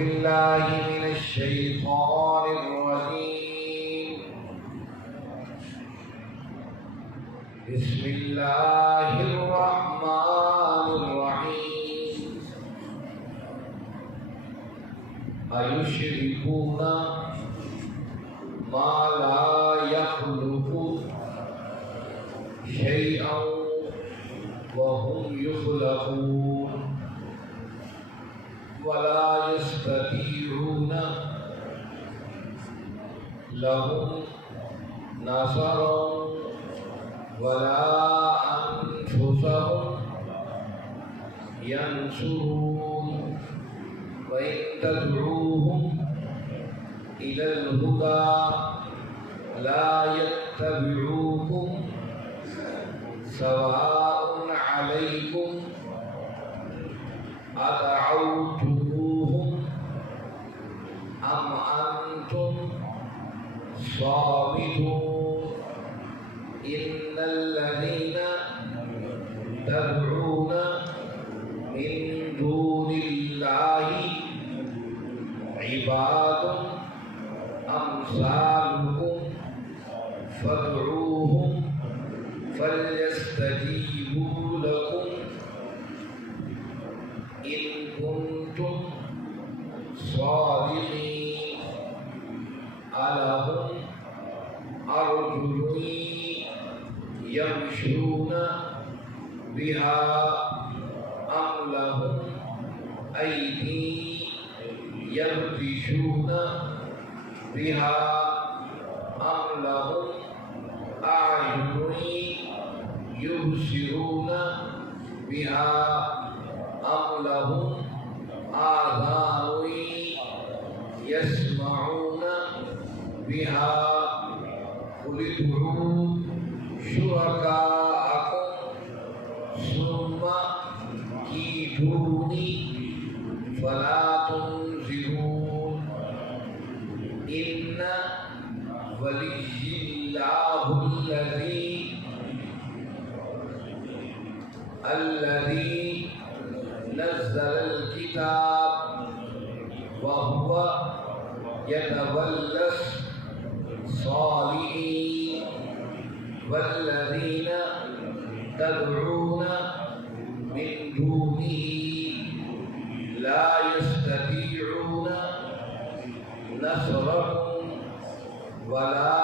بالله من الشيطان الرجيم. بسم الله الرحمن الرحيم. أيشركون ما لا يخلق شيئا وهم يخلقون ولا يستطيعون لهم نصرا ولا أنفسهم ينصرون وإن تدعوهم إلى الهدى لا يتبعوكم سواء عليكم أدعوتموهم أم أنتم صامتون إن الذين تدعون من دون الله عباد أمثالكم فادعوهم فليستجيبوا لكم إن كنتم صادقين. ألهم أرجل يمشون بها أم لهم أيدي يبطشون بها أم لهم أعين يبصرون بها أم لهم آذان يسمعون بها قل ادعوا شركاءكم ثم كيدوني فلا تنظرون. إن ولي الله الذي نزل الكتاب وهو يتولى الصالحين والذين تدعون من دونه لا يستطيعون نصرهم ولا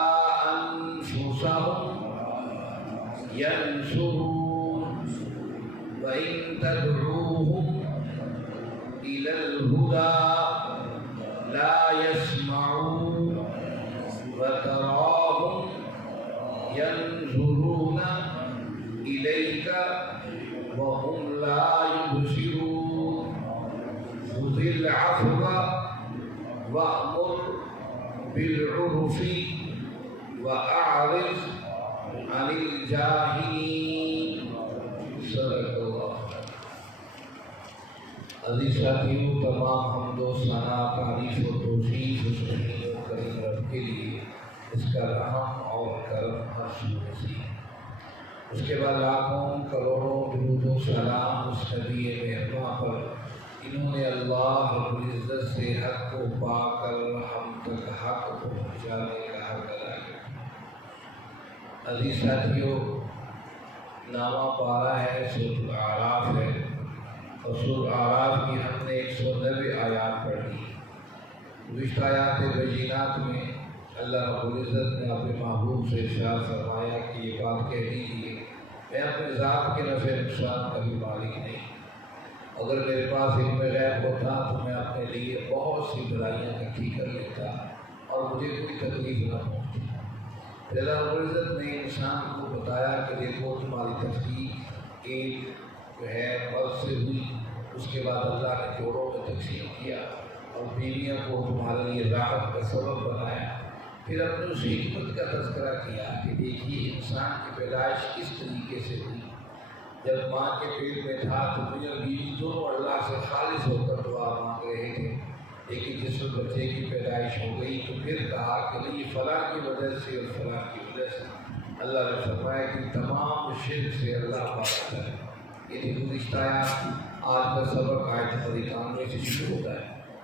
أنفسهم ينصرون وإن تدعوهم إلى الهدى لا يسمعون وتراهم ينظرون إليك وهم لا يبصرون. خذ العفو وأمر بالعرف وأعرض عن الجاهلين. صدق اللہ. عزیز ساتھیوں، تمام حمد و ثنا، تعریف و توصیف اس رحیم و کریم رب کے لیے، اس کا رحم اور کرم ہر سو نصیب. اس کے بعد لاکھوں کروڑوں درود و سلام اس نبی مہرباں پر، انہوں نے اللہ رب العزت سے حق کو پا کر ہم تک حق کو پہنچانے کا حق ادا کیا. عزیز ساتھیوں، نامہ پارہ ہے سورۃ الاعراف ہے، اور سورۃ الاعراف کی ہم نے 190 آیات پڑھی. گزشتہ آیات بینات میں اللہ رب العزت نے اپنے محبوب سے ارشاد فرمایا کہ یہ بات کہہ دیجیے، میں اپنے ذات کے نفع نقصان کا بھی مالک نہیں. اگر میرے پاس علم غیب ہوتا تو میں اپنے لیے بہت سی برائیاں اکٹھی کر لیتا اور مجھے کوئی تکلیف نہ پہنچتی. پھر اللہ رب العزت نے انسان کو بتایا کہ دیکھو تمہاری تفصیل ایک جو ہے مرد سے ہوئی، اس کے بعد اللہ نے جوڑوں میں تقسیم کیا اور بیویوں کو تمہارے لیے راحت کا سبب بنایا. پھر اپنے اس حکمت کا تذکرہ کیا کہ دیکھیے انسان کی پیدائش کس طریقے سے ہوئی. جب ماں کے پیٹ میں تھا تو میاں بیوی دونوں اللہ سے خالص ہو کر دعا مانگ رہے تھے، لیکن جس وقت بچے کی پیدائش ہو گئی تو پھر کہا کہ نہیں فلاں کی وجہ سے اور فلاں کی وجہ سے. اللہ نے فرمایا کہ تمام شرک سے اللہ پاک ہے. یہ گزشتہ آج کا سبق آیت نمبر 91 سے شروع ہوتا ہے.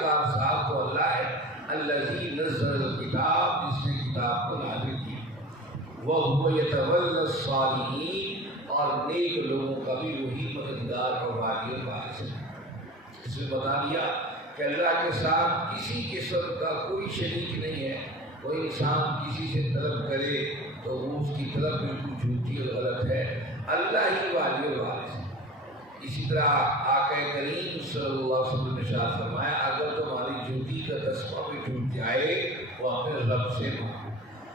کارساز تو اللہ ہے، الذی نزل الکتاب، جس نے کتاب کو نازل کیا، وَهُوَ يَتَوَلَّى الصَّالِحِينَ، اور نیک لوگوں کا بھی وہی مددگار اور والی اور وارث ہے۔ اس میں بتا دیا کہ اللہ کے ساتھ کسی قسم کا کوئی شریک نہیں ہے۔ کوئی انسان کسی سے طلب کرے تو وہ اس کی طلب بالکل جھوٹی اور غلط ہے، اللہ ہی والی اور وارث ہے۔ اسی طرح آقا کریم صلی اللہ علیہ وسلم نے ارشاد فرمایا، اگر تمہاری جوتی کا تسمہ بھی ٹوٹ جائے تو اپنے رب سے مانگو۔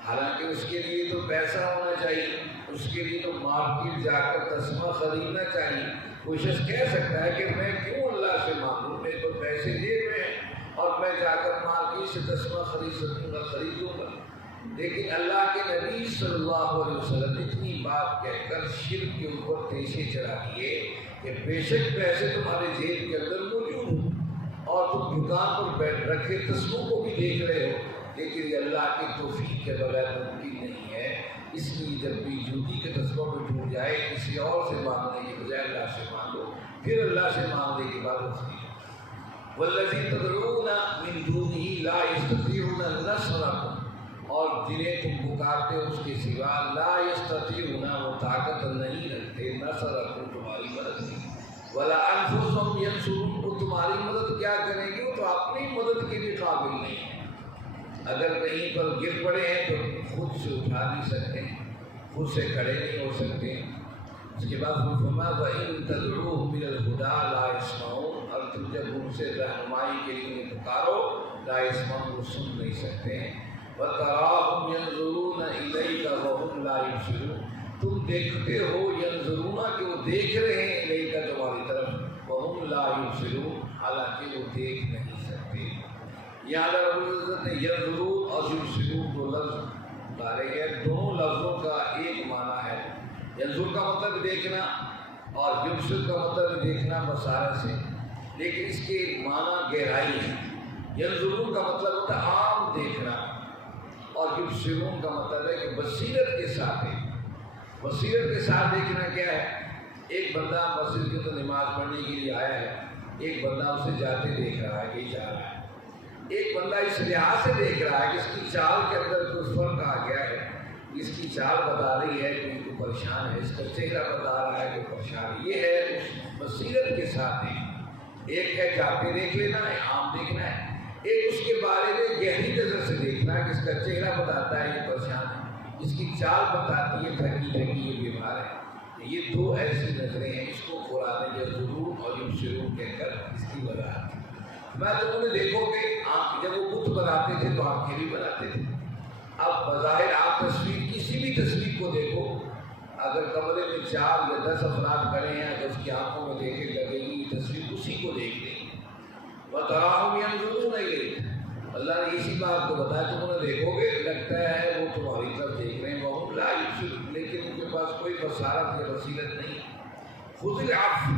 حالانکہ اس کے لیے تو پیسہ ہونا چاہیے، اس کے لیے تو مارکیٹ جا کر تسمہ خریدنا چاہیے۔ کوئی شخص کہہ سکتا ہے کہ میں کیوں اللہ سے مانگوں، میرے تو پیسے جیب میں ہیں اور میں جا کر مارکیٹ سے تسمہ خرید سکوں گا، خریدوں گا۔ لیکن اللہ کے نبی صلی اللہ علیہ وسلم نے اتنی بات کہہ کر شرک کے اوپر تیزی چلا دیے کہ بے شک پیسے تمہارے جیب کے اندر موجود ہوں اور تم دکان پر بیٹھ رکھے تسموں کو بھی دیکھ رہے ہو، لیکن یہ اللہ کی توفیق کے بغیر ممکن نہیں ہے۔ اس لیے جب بھی جوتی کے تسموں میں ٹوٹ جائے، کسی اور سے مانگنے کے بجائے اللہ سے مانگو، پھر اللہ سے مانگنے کے بعد اس کی والذین تدعون من دونہ لا یستطیعون نصرکم، اور جنہیں تم پکارتے ہو اس کے سوا لا یستطیعون، وہ طاقت نہیں رکھتے، نصرکم تمہاری مدد کی، ولا انفسہم ینصرون، وہ تمہاری مدد کیا کریں گے، وہ تو اپنی مدد کے بھی قابل نہیں ہے۔ اگر کہیں پر گر پڑے ہیں تو خود سے اٹھا نہیں سکتے، خود سے کھڑے نہیں ہو سکتے۔ اس کے بعد فرمایا وَإِن تَدْعُوهُمْ إِلَى الْهُدَىٰ لَا يَسْمَعُونَ، اور تم جب ان سے رہنمائی کے لیے پکارو لا يسمعون، وہ سن نہیں سکتے ہیں۔ وَتَرَاهُمْ يَنظُرُونَ إِلَيْكَ وَهُمْ لَا يُبْصِرُونَ، تم دیکھتے ہو ينظرون کہ وہ دیکھ رہے ہیں إِلَيْكَ تمہاری طرف، وَهُمْ لَا يُبْصِرُونَ، حالانکہ وہ دیکھ نہیں سکتے۔ یہاں رب العزت نے ينظرون اور يبصرون دو لفظ ڈالے گئے، دونوں لفظوں کا ایک معنی ہے۔ ينظر کا مطلب دیکھنا اور یبصر کا مطلب دیکھنا بصارت سے، لیکن اس کے معنی گہرائی ہے۔ ينظرون کا مطلب ہوتا ہے عام دیکھنا، اور یبصرون کا مطلب ہے کہ بصیرت کے ساتھ ہے۔ بصیرت کے ساتھ دیکھنا کیا ہے؟ ایک بندہ مسجد کے تو نماز پڑھنے کے لیے آیا ہے، ایک بندہ اسے جاتے دیکھ رہا ہے کہ جا رہا ہے، ایک بندہ اس لحاظ سے دیکھ رہا ہے کہ اس کی چال کے اندر کوئی فرق آ گیا ہے، اس کی چال بتا رہی ہے کہ کوئی پریشان ہے، اس کا چہرہ بتا رہا ہے کہ پریشان ہے۔ یہ ہے اس بصیرت کے ساتھ ہے۔ ایک ہے جاتے دیکھ لینا ہے، عام دیکھنا ہے، ایک اس کے بارے میں گہری نظر سے دیکھنا ہے کہ اس کا چہرہ بتاتا ہے یہ پریشان ہے، اس کی چال بتاتی ہے تھکی تھکی یہ بیمار ہے۔ یہ دو ایسی نظریں ہیں، اس کو قرآن میں ضرور اور یبصرون کہہ کر اس کی وضاحت۔ میں تم نے دیکھو کہ جب وہ بت بناتے تھے تو آنکھیں بھی بناتے تھے۔ اب بظاہر آپ تصویر کسی بھی تصویر کو دیکھو، اگر کمرے میں 4 یا 10 افراد کھڑے ہیں، اگر اس کی آنکھوں میں دیکھے لگے گی یہ تصویر اسی کو دیکھ لیں گے۔ وَتَرَاهُمْ يَنظُرُونَ إِلَيْكَ، اللہ نے اسی بات کو بتایا، تم نے دیکھو گے لگتا ہے وہ تمہاری طرف دیکھ رہے ہیں، وَهُمْ لَا يُبْصِرُونَ، لیکن ان کے پاس کوئی بصارت یا بصیرت نہیں۔ خُذِ الْعَفْوَ،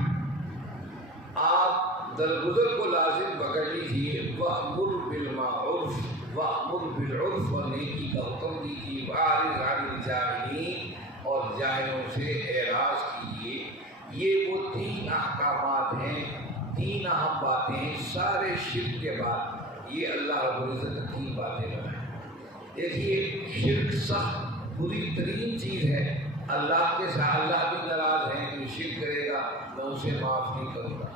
آپ درگزر کو لازم پکڑ لیجیے، وَأْمُرْ بِالْمَعْرُوفِ وَأْمُرْ بِالْعُرْفِ، اور نیکی کا حکم دیجیے، وَأَعْرِضْ عَنِ الْجَاهِلِينَ، اور جاہلوں سے اعراض کیجیے۔ یہ وہ 3 احکامات ہیں، 3 اہم باتیں ہیں سارے شرک کے بعد، یہ اللہ رب العزت نے 3 باتیں بنائیں۔ دیکھیے شرک سخت بری ترین چیز ہے، اللہ کے ساتھ اللہ بھی ناراض ہے کہ شرک کرے گا میں اسے معاف نہیں کروں گا۔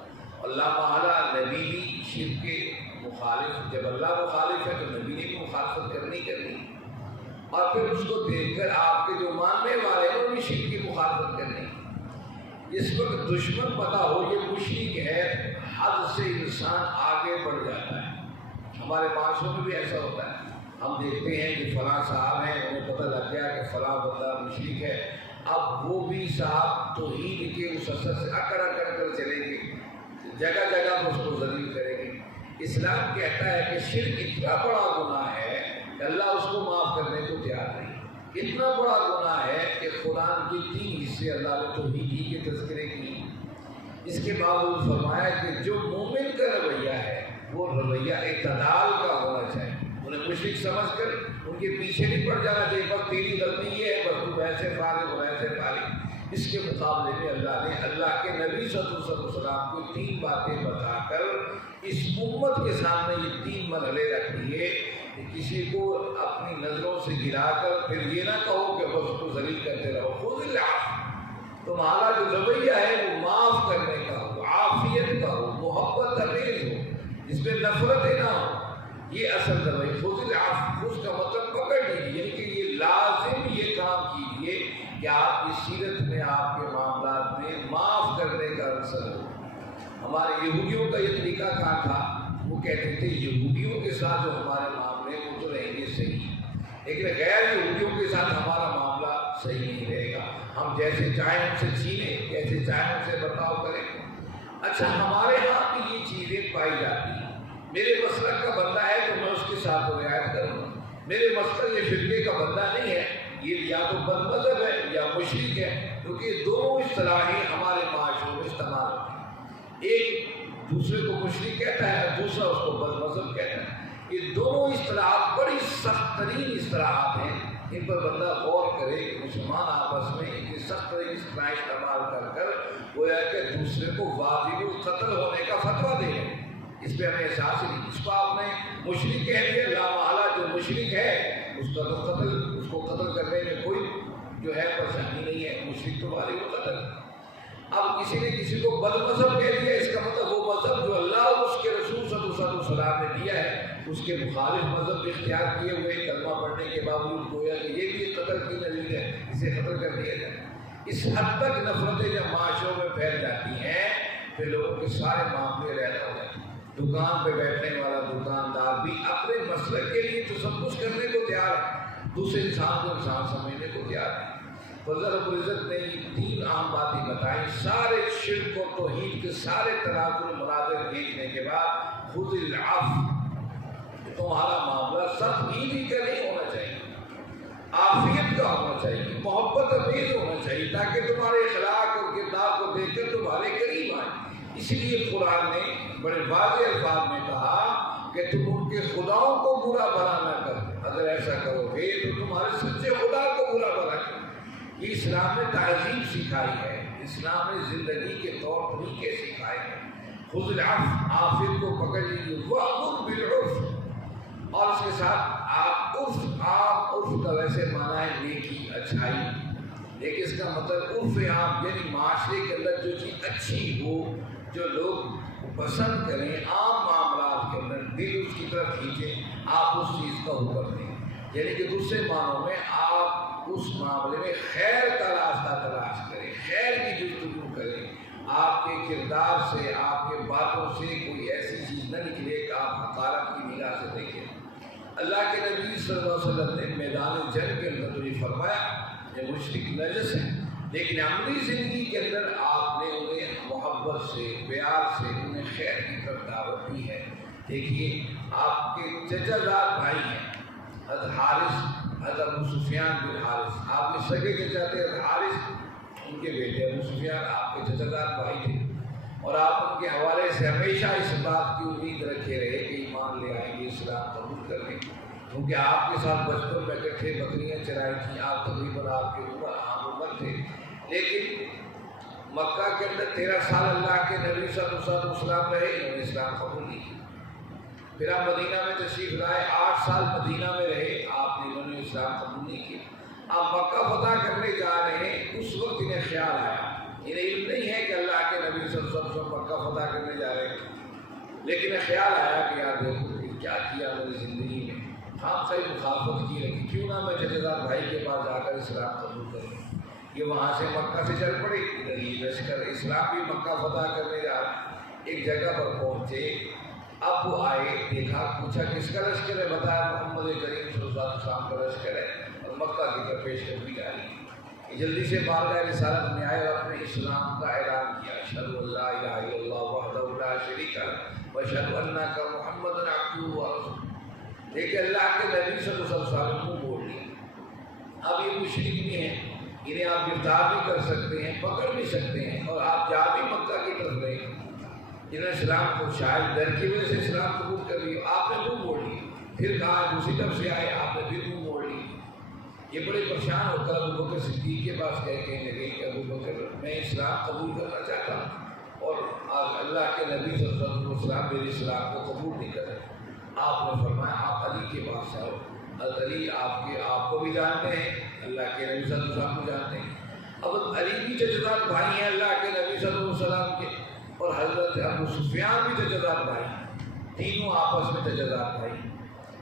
اللہ تعالیٰ نبی بھی شرک کے مخالف، جب اللہ مخالف ہے تو نبی نے بھی مخالفت کرنی اور پھر اس کو دیکھ کر آپ کے جو ماننے والے ہیں وہ بھی شرک کی مخالفت کرنی۔ اس وقت دشمن پتہ ہو یہ مشرک ہے، حد سے انسان آگے بڑھ جاتا ہے۔ ہمارے معاشروں میں بھی ایسا ہوتا ہے، ہم دیکھتے ہیں کہ فلاں صاحب ہیں، انہیں پتہ لگ گیا کہ فلاں بندہ مشرک ہے، اب وہ بھی صاحب توحید کے اس اثر سے اکڑ کر چلیں گے، جگہ جگہ پر اس کو ذلیل کریں گے۔ اسلام کہتا ہے کہ شرک اتنا بڑا گناہ ہے کہ اللہ اس کو معاف کرنے کو تیار نہیں، اتنا بڑا گناہ ہے کہ قرآن کے 3 حصے اللہ نے توحید ہی کے تذکرے کی۔ اس کے باوجود فرمایا کہ جو مومن کا رویہ ہے وہ رویہ اعتدال کا ہونا چاہیے، انہیں مشرک سمجھ کر ان کے پیچھے نہیں پڑ جانا چاہیے، بس تیری غلطی یہ ہے، بس تو ویسے فارغ ہو ویسے فارغ، اس کے مقابلے میں اللہ نے اللہ کے نبی صلی اللہ علیہ وسلم کو 3 باتیں بتا کر اس امت کے سامنے یہ 3 مرحلے رکھ دیے کہ کسی کو اپنی نظروں سے گرا کر پھر یہ نہ کہو کہ بس اس کو ذلیل کرتے رہو. خذ العفو، تمہارا جو رویہ ہے وہ معاف کرنے کا ہو، عافیت کا ہو، محبت امیز ہو، جس میں نفرتیں نہ ہو. یہ اصل رویہ. خذ العفو، اس کا مطلب پکڑ لیجیے، یعنی کہ یہ لازم یہ کام کیجیے کہ آپ کی سیرت میں، آپ کے معاملات میں معاف کرنے کا عنصر ہو. ہمارے یہودیوں کا یہ طریقہ کہاں تھا؟ وہ کہتے تھے یہودیوں کے ساتھ جو ہمارے معاملے وہ تو رہیں گے صحیح، لیکن غیر یہودیوں کے ساتھ ہمارا معاملہ صحیح نہیں رہے گا. ہم جیسے چاہیں ان سے چھینیں، جیسے چاہیں ان سے برتاؤ کریں. اچھا، ہمارے ہاں بھی یہ چیزیں پائی جاتی ہیں. میرے مسلک کا بندہ ہے تو میں اس کے ساتھ رعایت کروں گا. میرے مسلک یہ فرقے کا بندہ نہیں ہے، یہ یا تو بد مذہب ہے یا مشرک ہے، کیونکہ دونوں اصطلاحیں ہمارے معاشروں میں استعمال ہوتی ہیں. ایک دوسرے کو مشرک کہتا ہے، دوسرا اس کو بد مذہب کہتا ہے. یہ دونوں اصطلاحات بڑی سخت ترین اصطلاحات ہیں. ان پر بندہ غور کرے کہ مسلمان آپس میں ان کی سخت ترین اصطلاح استعمال کر گویا کہ دوسرے کو واجب القتل ہونے کا فتویٰ دے رہے ہیں. اس پہ ہمیں احساس ہی نہیں. اس کو آپ نے مشرک کہہ دیا، لا محالہ جو مشرک ہے اس کا تو قتل، اس کو قتل کرنے میں کوئی جو ہے پریشانی نہیں ہے. مشرک تو واجب القتل. اب کسی نے کسی کو بد مذہب کہہ دیا، اس کا مطلب وہ مذہب جو اللہ اور اس کے رسول صلی اللہ علیہ وسلم نے دیا ہے اس کے مخالف مذہب اختیار کیے ہوئے کلمہ پڑھنے کے باوجود گویا کہ یہ بھی قتل کی نظیر ہے، اسے قتل کر دیا جائے. اس حد تک نفرتیں جب معاشروں میں پھیل جاتی ہیں پھر لوگوں کے سارے معاملے رہنا ہو جاتے ہیں. دکان پہ بیٹھنے والا دکاندار بھی اپنے مسلک کے لیے تو سب کچھ کرنے کو تیار ہے، دوسرے انسان کو انسان سمجھنے کو تیار ہے. فضل رب العزت نے یہ 3 اہم باتیں بتائیں. سارے شرک و توحید کے سارے تناظر مناظر دیکھنے کے بعد خذ العفو، تمہارا معاملہ سخت عیدی کا نہیں ہونا چاہیے، عافیت کا ہونا چاہیے، محبت امیز ہونا چاہیے، تاکہ تمہارے اخلاق اور کردار کو دیکھ کر تمہارے قریب آئیں. اس لیے قرآن نے بڑے واضح الفاظ میں کہا کہ تم ان کے خداؤں کو برا بھلا نہ کرو. اگر ایسا کرو گے تو تمہارے سچے خدا کو برا بھلا کرو. یہ اسلام نے تہذیب سکھائی ہے، اسلام نے زندگی کے طور طریقے سکھائے ہیں. خذ العفو، عافیت کو پکڑ لیجیے. وامر بالعرف، اور اس کے ساتھ آپ عرف کا ویسے معنی ہے نیکی، اچھائی، لیکن اس کا مطلب عرف عام یعنی معاشرے کے اندر جو چیز اچھی ہو، جو لوگ پسند کریں، عام معاملات کے اندر دل اس کی طرف کھینچیں، آپ اس چیز کا حکم دیں. یعنی کہ دوسرے معنوں میں آپ اس معاملے میں خیر کا راستہ تلاش کریں، خیر کی جستجو کریں. آپ کے کردار سے، آپ کے باتوں سے کوئی ایسی چیز نہ نکلے کہ آپ حقارت کی نگاہ سے دیکھیں. اللہ کے نبی صلی اللہ علیہ وسلم نے میدان جنگ کے اندر تو یہ فرمایا کہ مشرک نجس ہے، لیکن عملی زندگی کے اندر آپ نے انہیں محبت سے، پیار سے انہیں خیر کی طرف دعوت دی ہے. دیکھیے، آپ کے چچا زاد بھائی ہیں حضرت حارث، حضرت ابو سفیان بن حارث. آپ کے سگے چچا تھے حضرت حارث، ان کے بیٹے ابو سفیان آپ کے چچا زاد بھائی تھے، اور آپ ان کے حوالے سے ہمیشہ اس بات کی امید رکھے رہے کہ ایمان لے آئیں گے، اسلام قبول کر لیں گے. کیونکہ آپ کے ساتھ بچپن میں اکٹھے بکریاں چرائی تھیں، آپ تقریباً آپ کے عام عمر تھے. لیکن مکہ کے اندر 13 سال اللہ کے نبی صلی اللہ علیہ وسلم رہے، انہوں نے اسلام قبول نہیں کیا. پھر آپ مدینہ میں تشریف لائے، 8 سال مدینہ میں رہے، آپ نے انہوں نے اسلام قبول نہیں کیا. آپ مکہ فتح کرنے جا رہے ہیں، اس وقت انہیں خیال آیا، انہیں علم نہیں ہے کہ اللہ کے نبی صلی اللہ علیہ وسلم مکہ فتح کرنے جا رہے ہیں، لیکن خیال آیا کہ یار دیکھو کہ کیا کیا میری زندگی میں، ہاں صحیح مخالفت کی رکھی، کیوں نہ میں چچا زاد بھائی کے پاس جا کر اسلام قبول کروں. یہ وہاں سے مکہ سے چل پڑے، ادھر یہ لشکر اسلام بھی مکہ فتح کرنے جا رہا. ایک جگہ پر پہنچے، اب وہ آئے، دیکھا، پوچھا کس کا لشکر ہے؟ بتایا محمد کریم صلی اللہ علیہ وسلم کا لشکر ہے اور مکہ کی طرف پیش قدمی جا رہی ہے. جلدی سے بارگاہ رسالت میں آئے اور اپنے اسلام کا اعلان کیا. اشہد ان لا الہ الا اللہ وحدہ لا شریک لہ واشہد انک محمدا عبدہ ورسولہ. دیکھیں اللہ کے نبی صلی اللہ علیہ وسلم کو بول دیا. اب یہ مشرک بھی ہیں، انہیں آپ گرفتار بھی کر سکتے ہیں، پکڑ بھی سکتے ہیں، اور آپ جا بھی مکہ کی طرف گئے. انہوں نے اسلام کو شاید ڈر کی وجہ سے اسلام قبول کر لیا، آپ نے منہ موڑ لی. پھر کہا دوسری طرف سے آئے، آپ نے پھر منہ موڑ لی. یہ بڑے پریشان ہو کر ابو بکر صدیق کے پاس گئے، کہنے لگے کہ ابو بکر میں اسلام قبول کرنا چاہتا ہوں اور اللہ کے نبی صلی اللہ علیہ وسلم میرے اسلام کو قبول نہیں کر رہے۔ آپ نے فرمایا آپ علی کے پاس آؤ، حضرت علی آپ کو بھی جانتے ہیں، اللہ کے نبی صلی اللہ علیہ وسلم کو جانتے ہیں۔ اب علی بھی چچا بھائی ہیں اللہ کے نبی صلی اللہ علیہ وسلم کے، اور حضرت ابو سفیان بھی چچا بھائی ہیں، تینوں آپس میں چچا بھائی۔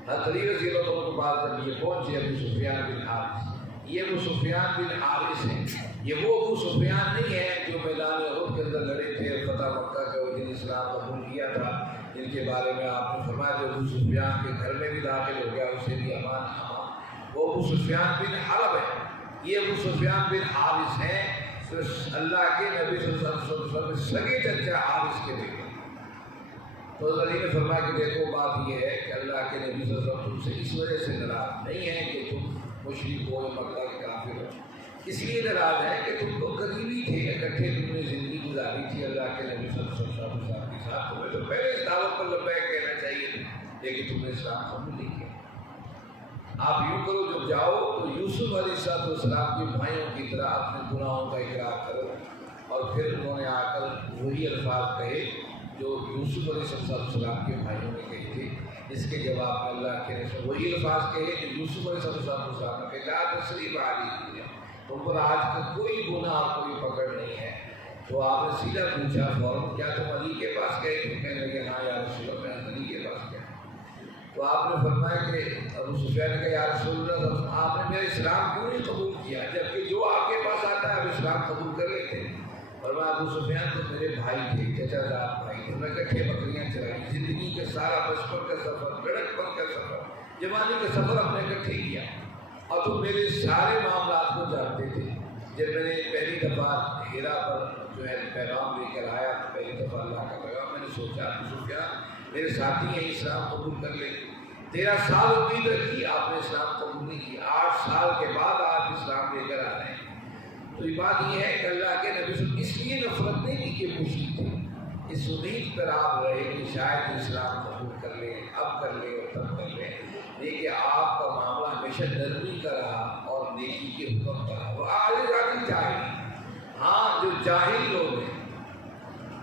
حضرت علی رضی اللہ عنہ کے بعد جب یہ پہنچے ابو سفیان بن حارث، یہ ابو سفیان بن حارث ہیں، یہ وہ ابو سفیان نہیں ہے جو میدان احد کے اندر لڑے تھے، فتح مکہ کے وہ جن اسلام قبول کیا تھا، جن کے بارے میں آپ نے فرمایا جو ابو سفیان کے گھر میں بھی داخل ہو گیا اسے بھی امان امان، وہ ابو سفیان بن حرب ہے۔ یہ ابو سفیان بن حارث ہیں تو اللہ کے نبی صلی اللہ علیہ وسلم سگے چچا حارث کے بیٹے۔ تو علی نے فرمایا کہ دیکھو بات یہ ہے کہ اللہ کے نبی صلی اللہ علیہ وسلم تم سے اس وجہ سے ناراض نہیں ہے کہ تم مشرک ہو یا مکہ کے کافر ہو، اس لیے ناراض ہے کہ تم تو قریبی تھے، اکٹھے تم نے زندگی گزاری تھی اللہ کے نبی صلی اللہ علیہ وسلم کے ساتھ، تمہیں تو پہلے اس دعوت پر لبیک کہنا چاہیے لیکن تم نے اسلام قبول نہیں کیا۔ آپ یوں کرو جب جاؤ تو یوسف علیہ السلام کے بھائیوں کی طرح اپنے گناہوں کا اقرار کرو، اور پھر انہوں نے آ کر وہی الفاظ کہے جو یوسف علیہ السلام کے بھائیوں نے کہے تھے۔ اس کے جواب میں اللہ کے رسول وہی الفاظ کہے جو یوسف علیہ السلام نے کہے، لا تثریب علیکم، تم پر آج تک کوئی گناہ کوئی پکڑ نہیں ہے۔ تو آپ نے سیدھا پوچھا فوراً کیا تم علی کے پاس گئے؟ تو کہنے لگے ہاں یا رسول اللہ میں علی کے پاس گیا۔ تو آپ نے فرمایا کہ ابو سفیان نے کہا یا رسول اللہ آپ نے میرا اسلام کیوں نہیں قبول کیا، جبکہ جو آپ کے پاس آتا ہے آپ اسلام قبول کر لیتے ہیں۔ فرمایا ابو سفیان تو میرے بھائی تھے، چچا زاد بھائی تھے، میں اکٹھے بکریاں چرائی، زندگی کا سارا بچپن کا سفر، لڑکپن کا سفر، جوانی کا سفر ہم نے اکٹھے کیا، اور تم میرے سارے معاملات کو جانتے تھے۔ جب میں نے پہلی دفعہ ہیرا پر جو ہے پیغام لے کر آیا، پہلی دفعہ اللہ کا پیغام، میں نے سوچا ابو سفیان میرے ساتھی ہیں اسلام قبول کر لیں۔ 13 سال امید رکھی آپ نے اسلام قبول نہیں کیا، 8 سال کے بعد آپ اسلام لے کر آ رہے ہیں۔ تو یہ بات یہ ہے کہ اللہ کے نبی صلی اس لیے نفرت نہیں کی کہ مشرک تھے، اس امید پر آپ رہے کہ شاید اسلام قبول کر لیں، اب کر لیں اور تب کر لیں، لیکن آپ کا معاملہ ہمیشہ نرمی کا رہا اور نیکی کے حکم کا رہا۔ وہ آج جاہل، ہاں جو جاہل لوگ ہیں،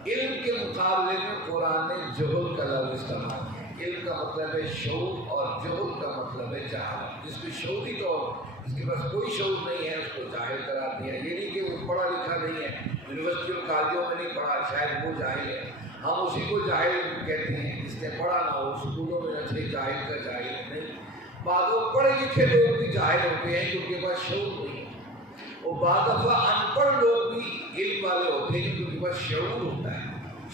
علم کے مقابلے میں قرآن نے جہل کا لفظ استعمال کیا۔ علم کا مطلب ہے شعور اور جہل کا مطلب ہے جہالت۔ جس کو شعوری طور اس کے پاس کوئی شعور نہیں ہے اس کو جاہل قرار دیا۔ یہ نہیں کہ وہ پڑھا لکھا نہیں ہے، یونیورسٹی اور کالجوں میں نہیں پڑھا، شاید وہ جاہل ہے، ہم اسی کو جاہل کہتے ہیں جس نے پڑھا نہ ہو، اسکولوں میں نہ جاہل کا جاہل نہیں۔ بعض پڑھے لکھے لوگ بھی جاہل ہوتے ہیں کہ ان کے پاس شعور نہیں ہے، وہ بعض دفعہ ان پڑھ لوگ بھی علم والے ہوتے ہیں کیونکہ ان کے پاس شعور ہوتا ہے۔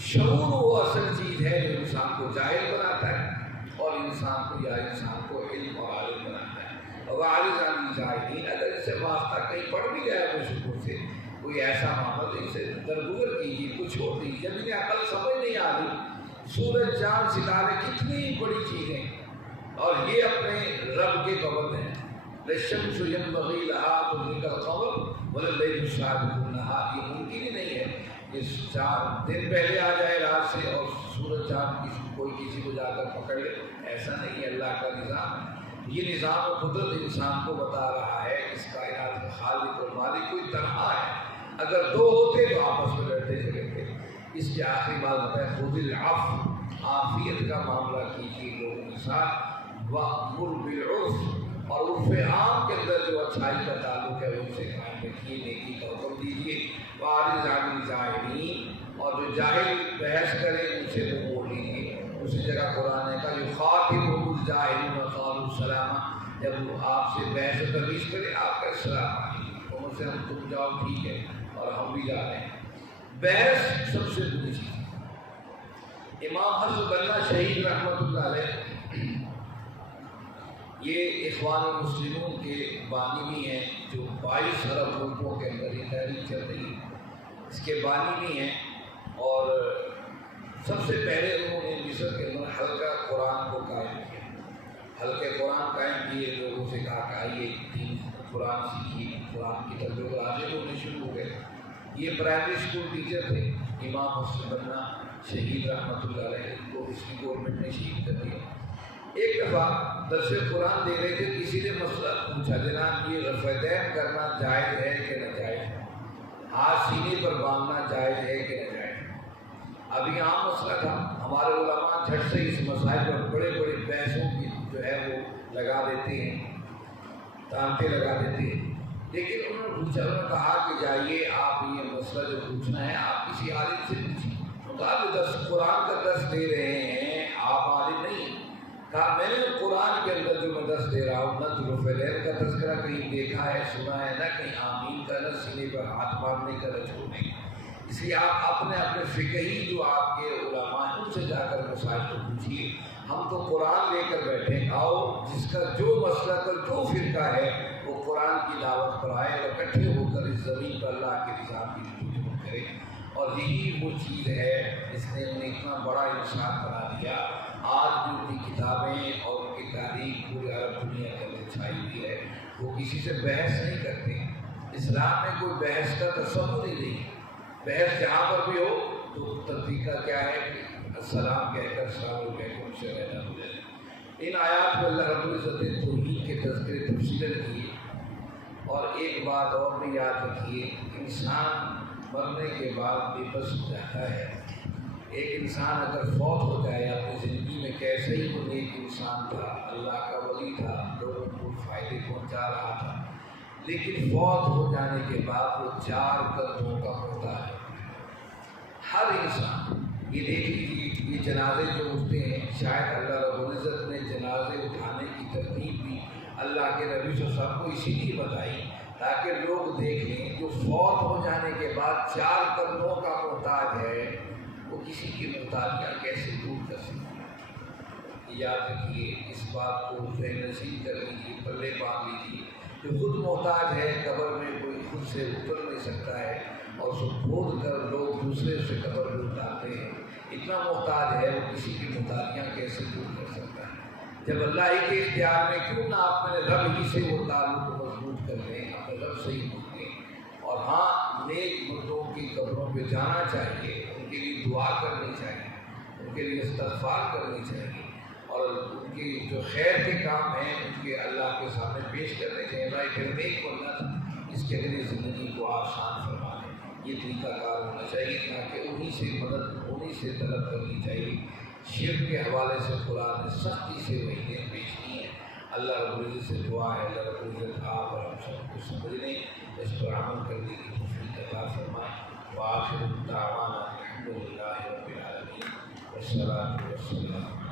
شعور وہ اصل چیز ہے جو انسان کو جاہل بناتا ہے اور انسان کو یا انسان کو علم اور عالم بناتا ہے۔ اور عالم جاہلین اگر اس سے واسطہ کہیں پڑھ بھی جائے وہ شکر سے کوئی ایسا معاملہ اسے درگزر کیجیے، کچھ چھوڑ دیجیے۔ جب انہیں عقل سمجھ نہیں آ رہی، سورج چاند ستارے کتنی بڑی چیزیں اور یہ اپنے رب کے قبل ہیں۔ للشمس ينبغي لها أن تدرك القمر والليل سابق النهار، یہ ممکن ہی نہیں ہے کہ چاند دن پہلے آ جائے رات سے اور سورج چاند کوئی کسی کو جا کر پکڑ لے، ایسا نہیں ہے اللہ کا نظام ہے۔ یہ نظام و قدرت انسان کو بتا رہا ہے اس کائنات کا خالق اور مالک کوئی تنہا ہے، اگر دو ہوتے تو آپس میں لڑتے جھگڑتے۔ اس کی آخری بات بتائے خذ العفو، عافیت کا معاملہ کیجیے لوگوں کے ساتھ، وأمر بالعرف، اور عرف عام کے اندر جو اچھائی کا تعلق ہے ان سے قائم رکھیے، نیکی کا حکم دیجیے۔ وَأَعْرِضْ عَنِ الْجَاهِلِينَ، اور جو جاہل بحث کرے ان سے منہ موڑ لیجیے۔ اسی جگہ قرآن نے کہا يُخَاطِبُهُمُ الْجَاهِلُونَ قَالُوا سَلَامًا، جب آپ سے بحث و تمیز کرے آپ کا سلام علیکم، ان سے ہم تم جاؤ ٹھیک ہے اور ہم بھی جا رہے ہیں۔ بحث سب سے بری چیز ہے۔ امام حسن بننا شہید رحمۃ اللہ علیہ یہ اخوان المسلمون کے بانی بھی ہیں، جو 22 عرب ملکوں کے اندر یہ تحریک چل رہی ہے، اس کے بانی بھی ہیں، اور سب سے پہلے انہوں نے مصر کے اندر حلقہ قرآن کو قائم کیا۔ حلقہ قرآن قائم کیے، لوگوں سے کہا کہ آئیے دین قرآن سیکھیے، قرآن کی طرف لوگ راغب ہونے شروع ہو گئے۔ یہ پرائمری اسکول ٹیچر تھے امام حسن بننا شہید رحمۃ اللہ علیہ، کو اس کی گورنمنٹ نے شہید کر دیا۔ ایک دفعہ درس قرآن دے رہے تھے، کسی نے مسئلہ پوچھا، جناب یہ رفع دین کرنا جائز ہے کہ ناجائز ہے؟ ہاتھ سینے پر باندھنا جائز ہے کہ ناجائز ہے؟ ابھی عام مسئلہ تھا، ہمارے علماء جھٹ سے اس مسائل پر بڑے بڑے بحثوں کی جو ہے وہ لگا دیتے ہیں، تانتے لگا دیتے ہیں، لیکن انہوں نے پوچھا، انہوں نے کہا کہ جائیے آپ یہ مسئلہ جو پوچھنا ہے آپ کسی عالم سے پوچھیے۔ کہا کہ درس قرآن کا درس دے رہے ہیں، آپ عالم نہیں ہیں۔ کہا میں نے قرآن کے اندر جو میں درس دے رہا ہوں، نہ تو رفع دین کا تذکرہ کہیں دیکھا ہے، سنا ہے، نہ کہیں آمین کا، نہ سینے پر ہاتھ مارنے کا، نہ چھوڑنے کا۔ اس لیے آپ اپنے فقہی جو آپ کے علماء ہیں ان سے جا کر مسائل کو پوچھیے، ہم تو قرآن لے کر بیٹھے ہیں۔ آؤ جس کا جو مسئلہ پر جو فرقہ ہے وہ قرآن کی دعوت پر آئے اور اکٹھے ہو کر اس زمین پر اللہ کے نظام کی خدمت کرے۔ اور یہی وہ چیز ہے جس نے انہیں اتنا بڑا انسان بنا دیا۔ آج جو ان کی کتابیں اور ان کی تاریخ پورے عرب دنیا کے اندر چھائی ہوئی ہے، وہ کسی سے بحث نہیں کرتے۔ اسلام میں کوئی بحث کا تصور ہی نہیں۔ بحث جہاں پر بھی ہو تو طریقہ کیا ہے کہ السلام کہہ کر السلام علیکم کہہ کر ان سے رہنا ہو جائے۔ ان آیات میں اللہ رب العزت نے توحید کے تذکرے تفصیلاً کیے۔ اور ایک بات اور بھی یاد رکھیے، انسان مرنے کے بعد بے بس ہو جاتا ہے۔ ایک انسان اگر فوت ہو جائے اپنی زندگی میں، کیسے ہی وہ نیک انسان تھا، اللہ کا ولی تھا، لوگوں کو فائدے پہنچا رہا تھا، لیکن فوت ہو جانے کے بعد وہ 4 قدموں کا ہوتا ہے۔ ہر انسان یہ دیکھ لیجیے، یہ جنازے جو اٹھتے ہیں، شاید اللہ رب العزت نے جنازے اٹھانے کی ترتیب بھی اللہ کے نبی صلی اللہ علیہ وسلم کو اسی لیے بتائی تاکہ لوگ دیکھ لیں جو فوت ہو جانے کے بعد 4 قدموں کا محتاج ہے، وہ کسی کی محتاجیاں کیسے دور کر سکتے ہیں۔ یاد رکھیے، اس بات کو ذہن نشین کر لیجیے، پلے باندھ لیجیے۔ جو خود محتاج ہے، قبر میں کوئی خود سے اتر نہیں سکتا ہے اور اس کو کھود کر لوگ دوسرے سے قبر میں اتارتے ہیں، اتنا محتاج ہے، وہ کسی کی محتاجیاں کیسے دور کر سکتا ہے؟ جب اللہ ہی کے اختیار میں، کیوں نہ اپنے رب ہی سے وہ تعلق مضبوط کر لیں، اپنے رب سے ہی ملیں۔ اور ہاں، نیک مردوں کی قبروں پہ جانا چاہیے، ان کے لیے دعا کرنی چاہیے، ان کے لیے استغفار کرنی چاہیے، اور ان کی جو خیر کے کام ہیں ان کے اللہ کے سامنے پیش کرنے چاہیے۔ بھائی پھر نیک بننا تھا، اس کے لیے زندگی کو آسان فرما دیں، یہ طریقہ کار ہونا چاہیے، تاکہ انہی سے مدد، انہی سے طلب کرنی چاہیے۔ شرک کے حوالے سے قرآن نے سختی سے وعیدیں پیش کی ہیں۔ اللہ رب العزت سے دعا ہے، اللہ رب العزت آپ اور ہم سب کو سمجھنے، اس پر عمل کرنے کی توفیق عطا فرمائے۔ وآخر دعوانا الحمد للہ رب العالمین، والصلاۃ والسلام